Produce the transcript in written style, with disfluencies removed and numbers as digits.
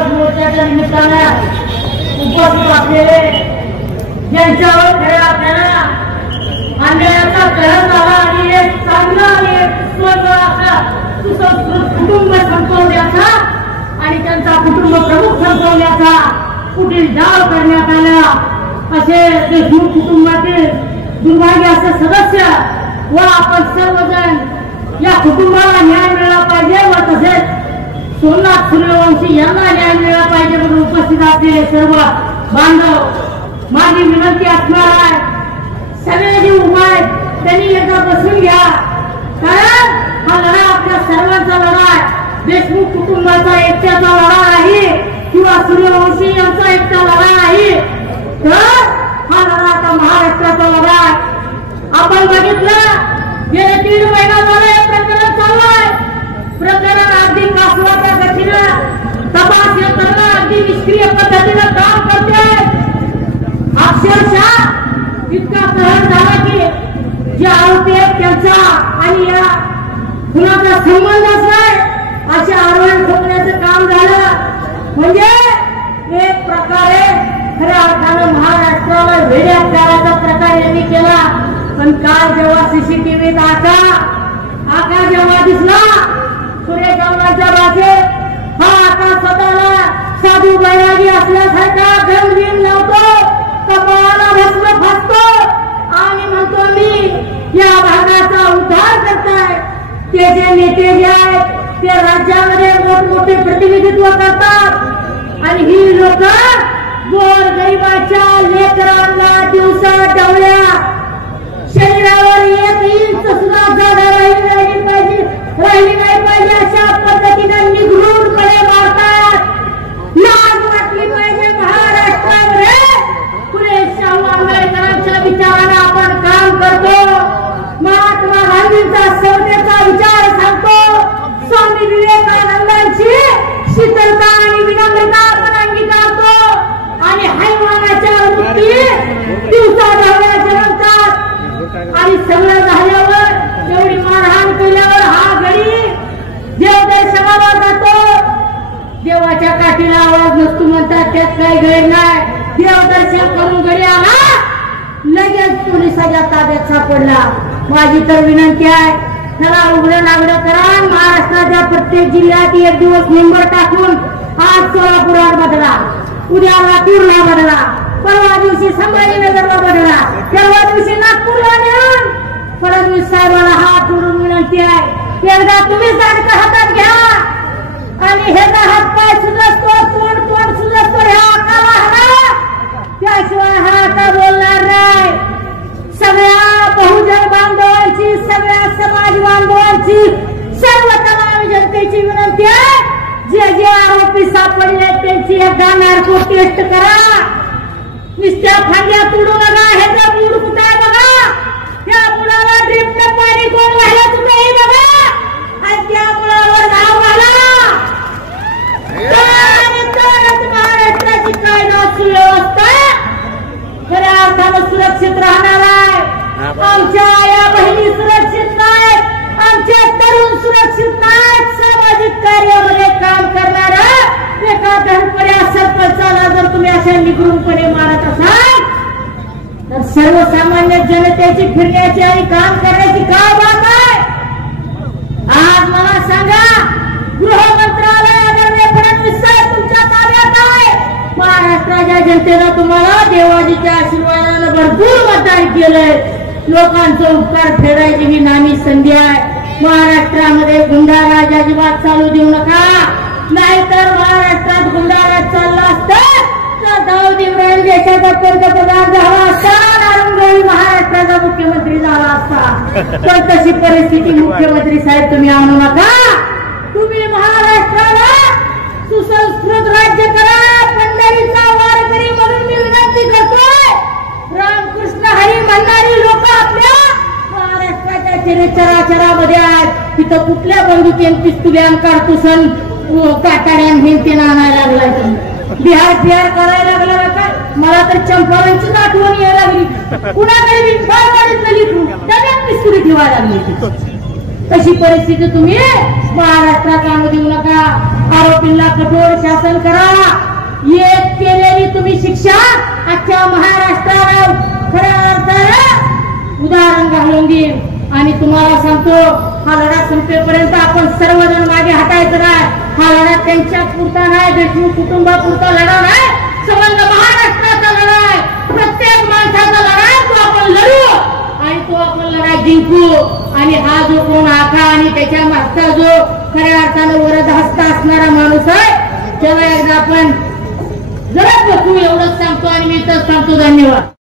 दिवस मोर्चाच्या निमित्तानं उपस्थित असलेले ज्यांच्यावर खऱ्या अर्थानं अन्यायाचा कहर झाला आणि एक चांगलं आणि एक स्वर्ग असा सुसंस्कृत कुटुंब संपवण्याचा आणि त्यांचा कुटुंब प्रमुख संपवण्याचा कुटील डाव करण्यात आला असे देशमुख कुटुंबातील दुर्भाग्य असे सदस्य व आपण सर्वजण या कुटुंबाला न्याय मिळाला पाहिजे व तसेच सोमनाथ सूर्यवंशी यांना न्याय मिळाला पाहिजे म्हणून उपस्थित असलेले सर्व बांधव माझी विनंती असणार आहे सगळे जे उभा आहेत त्यांनी एकदा बसून घ्या कारण हा लढा आपल्या सर्वांचा लढा आहे देशमुख कुटुंबाचा एकट्याचा लढा आहे किंवा सूर्यवंशी यांचा एकटा लढा आहे तर हा लढा आता महाराष्ट्राचा लढा आहे आपण बघितलं गेले 3 महिना झाले हे प्रकरण चालू आहे प्रकरण अगदी कासवाच्या गतीनं तपास यंत्रणा अगदी निष्क्रिय पद्धतीनं काम करते अक्षरशः इतका कहर झाला की जे आरोपी आहेत त्यांचा आणि या कुणाचा संबंधच नाही असे आरोप ठोकण्याचं काम झालं म्हणजे एक प्रकारे खऱ्या अर्थानं महाराष्ट्राला वेड्यात करायचा प्रकार यांनी केला पण काल जेव्हा सीसीटीव्हीत आका जेव्हा दिसला सूर्यकांताच्या बागेत हा आका स्वतःला साधू बैरागी असल्यासारखा गंभीर लावतो कपाळाला भस्म फासतो आणि म्हणतो मी या भागाचा उद्धार करताय ते जे नेते जे आहेत ते राज्यामध्ये मोठमोठे प्रतिनिधित्व करतात आणि ही लोक गोर गरिबाच्या लेकरांना दिवसा डवळ्या शरीरावर एक इंच सुद्धा जागा राहिली नाही पाहिजे अशा पद्धतीने निघूनपणे मारतात लाज वाटली पाहिजे महाराष्ट्रामध्ये पुढे शाहू आंबेडकरांच्या विचाराने आपण काम करतो महात्मा गांधींचा समतेचा विचार सांगतो स्वामी विवेकानंदांची शीतलता आणि विनम्रता आपण अंगीकारतो आणि हैवानाच्या वृत्ती दिवसा ढवळ्या जन्मतात आणि सगळं झाल्यावर एवढी मारहाण केल्यावर हा गडी देवदर्शनाला जातो देवाच्या काठीला आवाज नसतो म्हणतात त्यात काही गैर नाही देवदर्शन करून गडी आला लगेच पोलिसाच्या ताब्यात सापडला माझी तर विनंती आहे त्याला उघडं नागडं करा महाराष्ट्राच्या प्रत्येक जिल्ह्यात एक दिवस नंबर टाकून आज सोलापुरात बदला उद्या लातूरला बदला परवा दिवशी संभाजीनगरला बदला परवा दिवशी नागपूरला नेऊन फडणवीस साहेबांना हात जोडून विनंती आहे एकदा तुम्ही सारखं हातात घ्या आणि हे हात पाय सुजतो तोंड सुजतो ह्या आकाला हरा त्याशिवाय हा आता बोलणार नाही सगळ्या बहुजन बांधवांची सगळ्या समाज बांधवांची सर्व तमाम जनतेची विनंती आहे जे जे आरोपी सापडले त्यांची एकदा नार्को टेस्ट करा नुसत्या फांद्या तुडू नका ह्याचा मूड कुठं आहे बघा त्या मुलाला ड्रिपनं पाणी कोण घालत नाही बघा आणि त्या मुलावर नाव घाला महाराष्ट्राची कायदा सुव्यवस्था खऱ्या अर्थानं सुरक्षित राहणार आहे आमच्या आया बहिणी सुरक्षित नाहीत आमचे तरुण सुरक्षित नाहीत सामाजिक कार्यामध्ये काम करणारा एका धनपड्या सरपंचाला जर तुम्ही अशा निगरूनपणे मारत असाल तर सर्वसामान्य जनतेची फिरण्याची आणि काम करण्याची काय बात आहे आज मला सांगा गृह मंत्रालयामध्ये फडणवीस साहेब तुमच्या ताब्यात आहे महाराष्ट्राच्या जनतेनं तुम्हाला देवाजीच्या आशीर्वादानं भरपूर मतदान केलंय लोकांचा उपकार फेडायची ही नामी संधी आहे महाराष्ट्रामध्ये गुंडाराज अजिबात चालू देऊ नका नाहीतर महाराष्ट्रात गुंडाराज चालला असता तर दाऊद इब्राहिम देशाचा पंतप्रधान झाला असता अरुण महाराष्ट्राचा मुख्यमंत्री झाला असता पण तशी परिस्थिती मुख्यमंत्री साहेब तुम्ही आणू नका तुम्ही महाराष्ट्राला सुसंस्कृत राज्य करा पंढरीचा वारकरी म्हणून मी विनंती करतोय रामकृष्ण हरी म्हणणारी लोक आपल्या महाराष्ट्राच्या चराचरामध्ये आहेत तिथं कुठल्या बंदुकीन पिस्तुल्यान काढतोसन काटाड्यान हिंतीन आणायला लागलाय तुम्ही बिहार करायला लागला काय मला तर चंपारणचीच आठवण यायला लागली कुणाकडे मी फार गाडीतलं लिखू त्याच्यात पिस्तुली ठेवायला लागली तशी परिस्थिती तुम्ही महाराष्ट्रात आणू देऊ नका. आरोपींना कठोर शासन करा. एक केलेली तुम्ही शिक्षा अख्ख्या महाराष्ट्राला खऱ्या अर्थाने उदाहरण घालून देईल. आणि तुम्हाला सांगतो, हा लढा संपेपर्यंत आपण सर्वजण मागे हटायचं नाही. हा लढा त्यांच्या पुरता नाही, देशमुख कुटुंबापुरता लढा नाही, संबंध महाराष्ट्राचा लढा आहे. प्रत्येक माणसाचा लढा आहे, तो आपण लढू आणि तो आपण लढा जिंकू. आणि हा जो कोण आखा आणि त्याच्या मागचा जो खऱ्या अर्थानं वरद हस्त असणारा माणूस आहे, त्याला एकदा आपण जरा बघू एवढंच सांगतो आणि मी तर सांगतो. धन्यवाद.